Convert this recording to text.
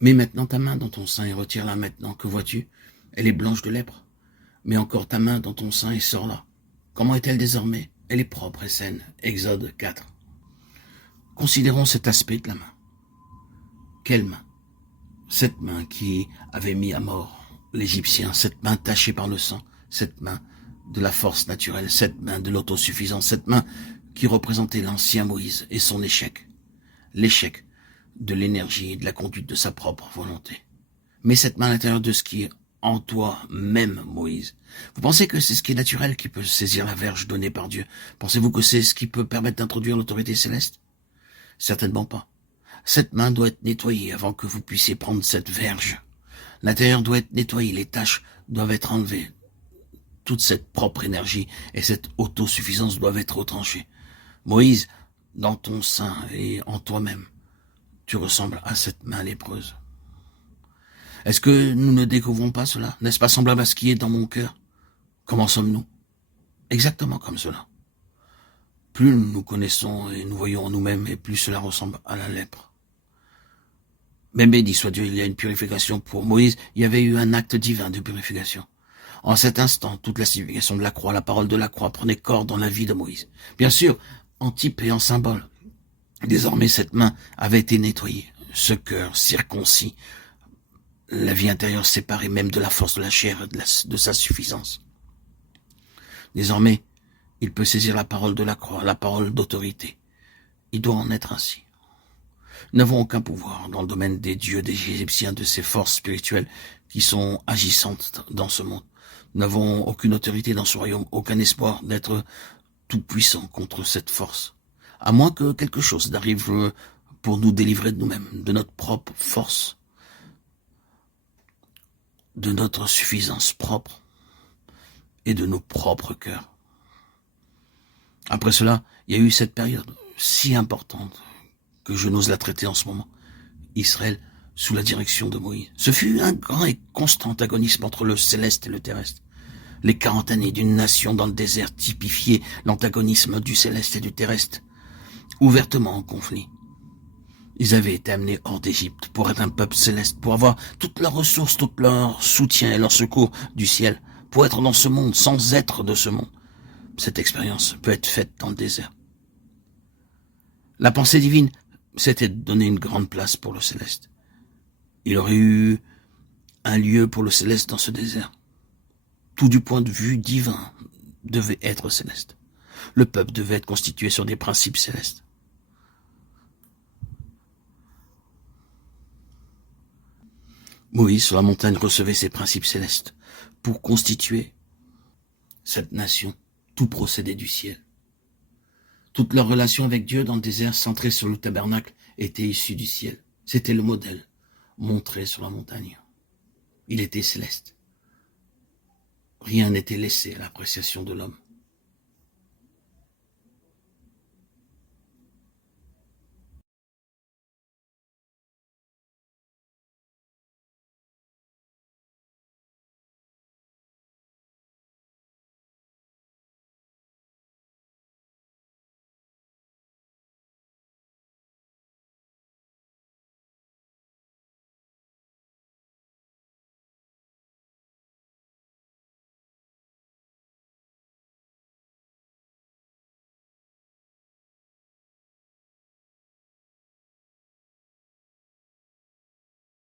Mets maintenant ta main dans ton sein et retire-la maintenant. Que vois-tu? Elle est blanche de lèpre. Mets encore ta main dans ton sein et sors-la. Comment est-elle désormais? Elle est propre et saine. Exode 4. Considérons cet aspect de la main. Quelle main? Cette main qui avait mis à mort l'Égyptien, cette main tachée par le sang, cette main de la force naturelle, cette main de l'autosuffisance, cette main qui représentait l'ancien Moïse et son échec. L'échec de l'énergie et de la conduite de sa propre volonté. Mais cette main à l'intérieur de ce qui est en toi même, Moïse. Vous pensez que c'est ce qui est naturel qui peut saisir la verge donnée par Dieu? Pensez-vous que c'est ce qui peut permettre d'introduire l'autorité céleste? Certainement pas. Cette main doit être nettoyée avant que vous puissiez prendre cette verge. L'intérieur doit être nettoyé, les taches doivent être enlevées. Toute cette propre énergie et cette autosuffisance doivent être retranchées. Moïse, dans ton sein et en toi-même, tu ressembles à cette main lépreuse. Est-ce que nous ne découvrons pas cela? N'est-ce pas semblable à ce qui est dans mon cœur? Comment sommes-nous? Exactement comme cela. Plus nous nous connaissons et nous voyons en nous-mêmes, et plus cela ressemble à la lèpre. Mais béni soit Dieu, il y a une purification pour Moïse. Il y avait eu un acte divin de purification. En cet instant, toute la signification de la croix, la parole de la croix prenait corps dans la vie de Moïse. Bien sûr, en type et en symbole. Désormais, cette main avait été nettoyée, ce cœur circoncis, la vie intérieure séparée même de la force de la chair et de sa suffisance. Désormais, il peut saisir la parole de la croix, la parole d'autorité. Il doit en être ainsi. Nous n'avons aucun pouvoir dans le domaine des dieux des Égyptiens, de ces forces spirituelles qui sont agissantes dans ce monde. Nous n'avons aucune autorité dans ce royaume, aucun espoir d'être tout puissant contre cette force. À moins que quelque chose n'arrive pour nous délivrer de nous-mêmes, de notre propre force, de notre suffisance propre et de nos propres cœurs. Après cela, il y a eu cette période si importante que je n'ose la traiter en ce moment. Israël sous la direction de Moïse. Ce fut un grand et constant antagonisme entre le céleste et le terrestre. Les 40 années d'une nation dans le désert typifiaient l'antagonisme du céleste et du terrestre, ouvertement en conflit. Ils avaient été amenés hors d'Égypte pour être un peuple céleste, pour avoir toutes leurs ressources, tout leur soutien et leur secours du ciel, pour être dans ce monde sans être de ce monde. Cette expérience peut être faite dans le désert. La pensée divine, c'était de donner une grande place pour le céleste. Il aurait eu un lieu pour le céleste dans ce désert. Tout du point de vue divin devait être céleste. Le peuple devait être constitué sur des principes célestes. Moïse, sur la montagne, recevait ces principes célestes pour constituer cette nation. Tout procédait du ciel. Toute leur relation avec Dieu dans le désert, centrée sur le tabernacle, était issue du ciel. C'était le modèle montré sur la montagne. Il était céleste. Rien n'était laissé à l'appréciation de l'homme.